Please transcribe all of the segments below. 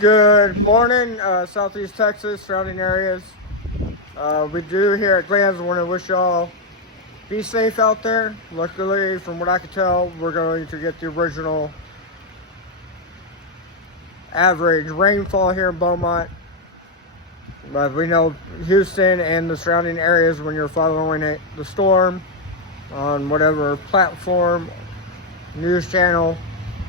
Good morning, Southeast Texas, surrounding areas. We do here at Glands want to wish y'all be safe out there. Luckily, from what I can tell, we're going to get the original average rainfall here in Beaumont. But we know Houston and the surrounding areas, when you're following the storm on whatever platform, news channel,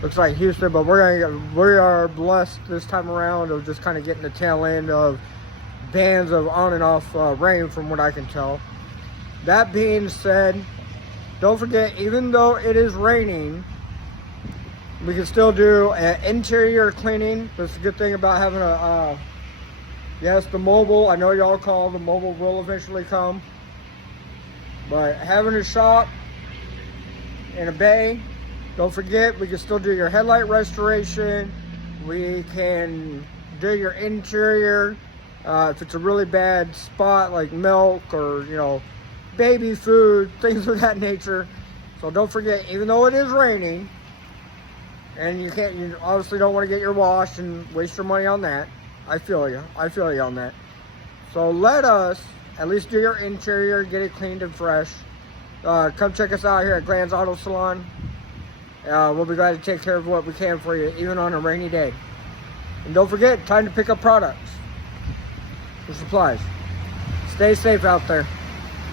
looks like Houston, but we are blessed this time around of just kind of getting the tail end of bands of on and off rain, from what I can tell. That being said, don't forget, even though it is raining, we can still do an interior cleaning. That's the good thing about having a yes, the mobile, I know y'all call the mobile, will eventually come, but having a shop in a bay, don't forget, we can still do your headlight restoration. We can do your interior. If it's a really bad spot like milk or, baby food, things of that nature. So don't forget, even though it is raining, and you obviously don't want to get your wash and waste your money on that. I feel you on that. So let us at least do your interior, get it cleaned and fresh. Come check us out here at Glands Auto Salon. We'll be glad to take care of what we can for you, even on a rainy day. And don't forget, time to pick up products for supplies. Stay safe out there.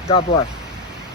God bless.